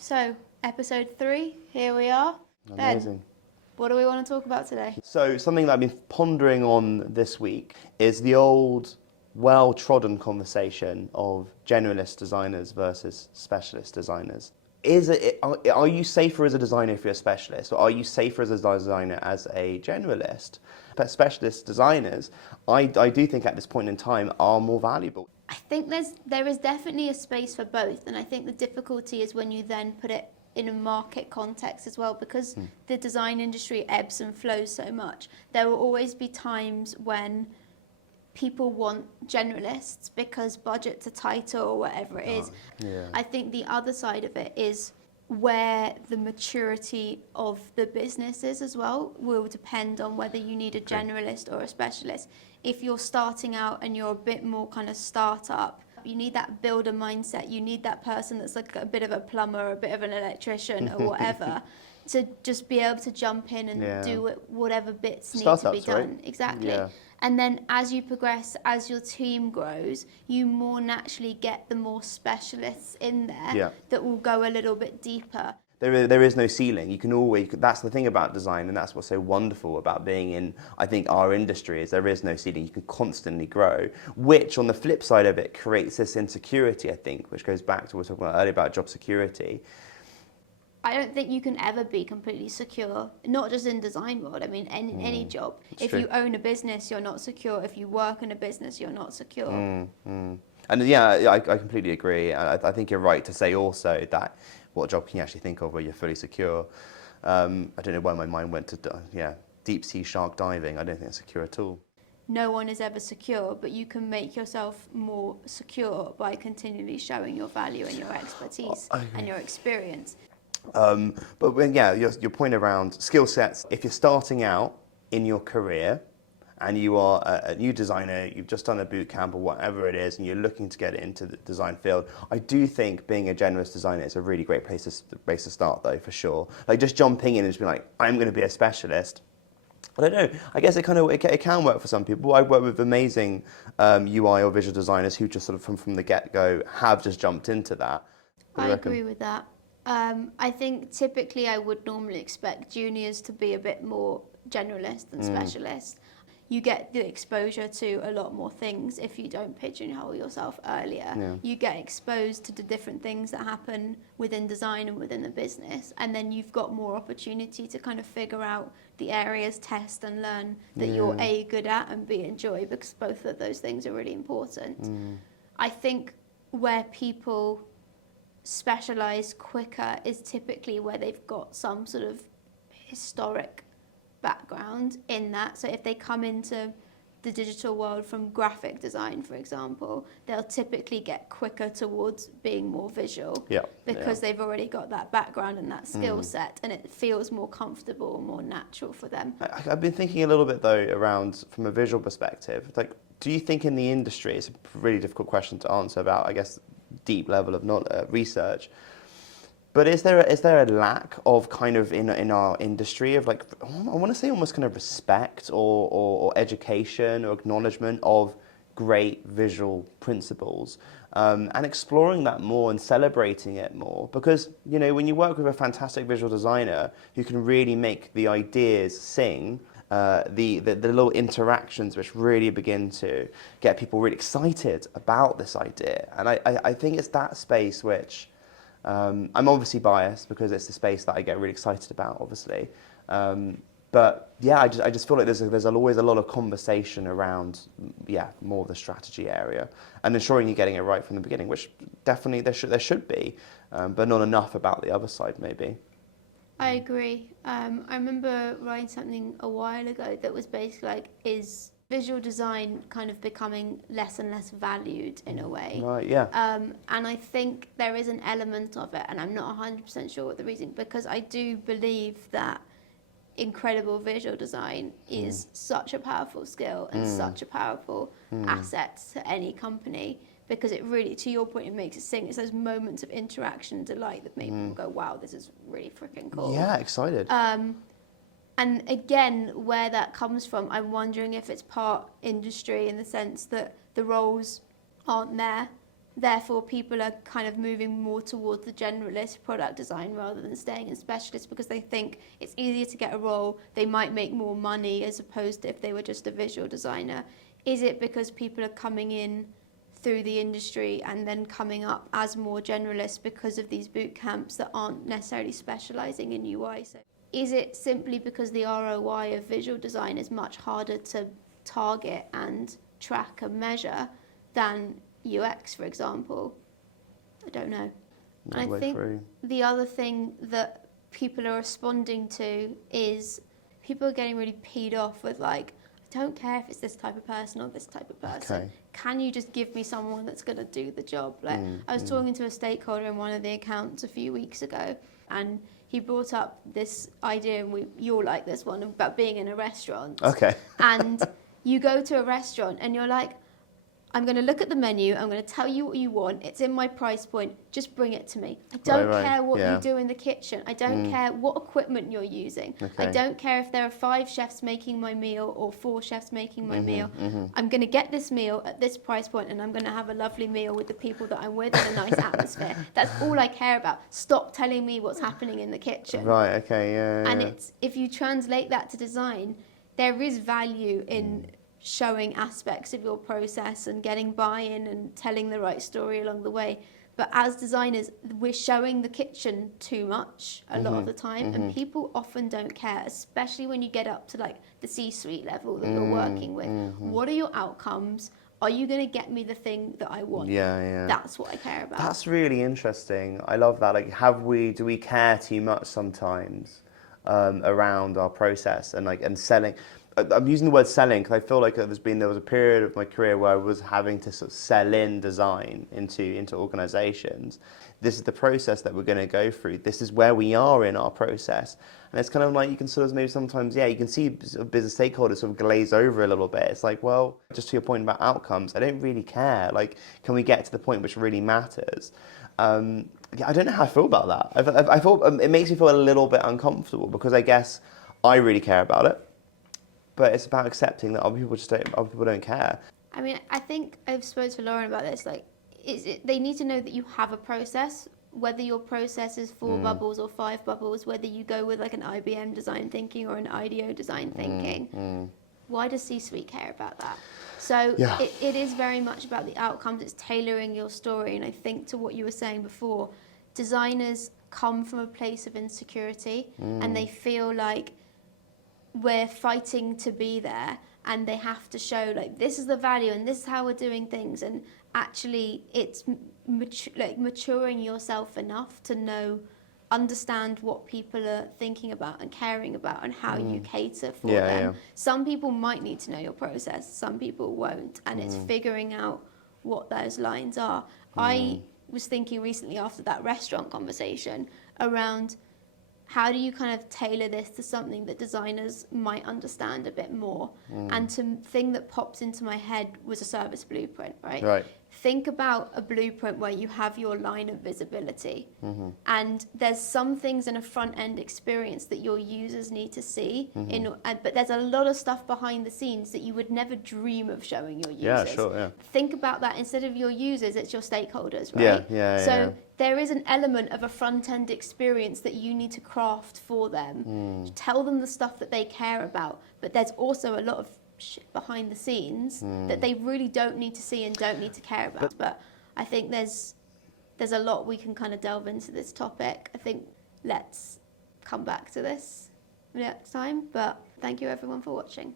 So, episode 3, here we are. Amazing. Ben, what do we want to talk about today? So something that I've been pondering on this week is the old, well-trodden conversation of generalist designers versus specialist designers. Are you safer as a designer if you're a specialist, or are you safer as a designer as a generalist? But specialist designers, I do think at this point in time, are more valuable. I think there is definitely a space for both, and I think the difficulty is when you then put it in a market context as well, because the design industry ebbs and flows so much. There will always be times when people want generalists because budgets are tighter or whatever it is. Yeah. I think the other side of it is where the maturity of the business is as well will depend on whether you need a generalist or a specialist. If you're starting out and you're a bit more kind of startup, you need that builder mindset. You need that person that's like a bit of a plumber, a bit of an electrician or whatever to just be able to jump in and do whatever bits need to be done. Right? Exactly. Yeah. And then as you progress, as your team grows, you more naturally get the more specialists in there that will go a little bit deeper. There is no ceiling. You can always, that's the thing about design, and that's what's so wonderful about being in, I think, our industry, is there is no ceiling. You can constantly grow, which on the flip side of it creates this insecurity, I think, which goes back to what we were talking about earlier about job security. I don't think you can ever be completely secure, not just in design world. I mean, in any job. If you own a business, you're not secure. If you work in a business, you're not secure. And yeah, I completely agree. I think you're right to say also that what job can you actually think of where you're fully secure? I don't know why my mind went to deep sea shark diving. I don't think it's secure at all. No one is ever secure, but you can make yourself more secure by continually showing your value and your expertise and your experience. But when, your point around skill sets, if you're starting out in your career and you are a new designer, you've just done a boot camp or whatever it is, and you're looking to get into the design field, I do think being a generalist designer is a really great place to start, though, for sure. Like just jumping in and just being like, I'm going to be a specialist. I don't know. I guess it can work for some people. I work with amazing UI or visual designers who just sort of from the get-go have just jumped into that. I agree with that. I think typically I would normally expect juniors to be a bit more generalist than specialist. You get the exposure to a lot more things if you don't pigeonhole yourself earlier. Yeah. You get exposed to the different things that happen within design and within the business, and then you've got more opportunity to kind of figure out the areas, test and learn that you're A, good at, and B, enjoy, because both of those things are really important. I think where people specialize quicker is typically where they've got some sort of historic background in that. So if they come into the digital world from graphic design, for example, they'll typically get quicker towards being more visual because they've already got that background and that skill set, and it feels more comfortable and more natural for them. I've been thinking a little bit though around from a visual perspective. Like, do you think in the industry, it's a really difficult question to answer about, I guess, deep level of research, but is there a lack of kind of in our industry of like, I want to say almost kind of respect or education or acknowledgement of great visual principles, and exploring that more and celebrating it more? Because when you work with a fantastic visual designer who can really make the ideas sing, the little interactions which really begin to get people really excited about this idea. And I think it's that space which, I'm obviously biased because it's the space that I get really excited about, obviously. But yeah, I just feel like there's always a lot of conversation around, more of the strategy area and ensuring you're getting it right from the beginning, which definitely there should be, but not enough about the other side maybe. I agree. I remember writing something a while ago that was basically like, is visual design kind of becoming less and less valued in a way? Right, yeah. And I think there is an element of it, and I'm not 100% sure what the reason, because I do believe that incredible visual design is such a powerful skill and such a powerful asset to any company, because it really, to your point, it makes it sing. It's those moments of interaction and delight that make people go, wow, this is really freaking cool. Yeah, excited. And again, where that comes from, I'm wondering if it's part industry in the sense that the roles aren't there therefore people are kind of moving more towards the generalist product design rather than staying in specialist because they think it's easier to get a role, they might make more money as opposed to if they were just a visual designer? Is it because people are coming in through the industry and then coming up as more generalists because of these boot camps that aren't necessarily specializing in UI? So is it simply because the ROI of visual design is much harder to target and track and measure than UX, for example? I don't know. And I think the other thing that people are responding to is people are getting really peed off with like, I don't care if it's this type of person or this type of person. Okay. Can you just give me someone that's going to do the job? Like I was talking to a stakeholder in one of the accounts a few weeks ago, and he brought up this idea, and you'll like this one, about being in a restaurant. Okay. And you go to a restaurant and you're like, I'm going to look at the menu, I'm going to tell you what you want, it's in my price point, just bring it to me. I don't care what you do in the kitchen, I don't care what equipment you're using, I don't care if there are 5 chefs making my meal or 4 chefs making my meal. I'm going to get this meal at this price point and I'm going to have a lovely meal with the people that I'm with in a nice atmosphere. That's all I care about. Stop telling me what's happening in the kitchen. Right, okay, yeah. And it's, if you translate that to design, there is value in showing aspects of your process and getting buy-in and telling the right story along the way. But as designers, we're showing the kitchen too much a lot of the time, and people often don't care, especially when you get up to like the C-suite level that you're working with. What are your outcomes? Are you going to get me the thing that I want? Yeah. That's what I care about. That's really interesting. I love that. Like, do we care too much sometimes around our process and selling? I'm using the word selling because I feel like there was a period of my career where I was having to sort of sell in design into organizations. This is the process that we're going to go through. This is where we are in our process. And it's kind of like you can sort of maybe sometimes, you can see sort of business stakeholders sort of glaze over a little bit. It's like, well, just to your point about outcomes, I don't really care. Like, can we get to the point which really matters? I don't know how I feel about that. I feel it makes me feel a little bit uncomfortable because I guess I really care about it. But it's about accepting that other people don't care. I mean, I think I've spoken to Lauren about this. Like, they need to know that you have a process, whether your process is 4 bubbles or 5 bubbles, whether you go with like an IBM design thinking or an IDEO design thinking. Why does C-suite care about that? So it is very much about the outcomes. It's tailoring your story. And I think to what you were saying before, designers come from a place of insecurity and they feel like we're fighting to be there, and they have to show like this is the value and this is how we're doing things, and actually it's maturing yourself enough to understand what people are thinking about and caring about and how you cater for them. Some people might need to know your process, some people won't, and it's figuring out what those lines are. I was thinking recently after that restaurant conversation around how do you kind of tailor this to something that designers might understand a bit more? And the thing that popped into my head was a service blueprint, right? Right. Think about a blueprint where you have your line of visibility. And there's some things in a front-end experience that your users need to see, but there's a lot of stuff behind the scenes that you would never dream of showing your users. Yeah, sure, yeah. Think about that. Instead of your users, it's your stakeholders, right? So there is an element of a front-end experience that you need to craft for them. Tell them the stuff that they care about, but there's also a lot of shit behind the scenes that they really don't need to see and don't need to care about. But I think there's a lot we can kind of delve into this topic. I think let's come back to this next time. But thank you everyone for watching.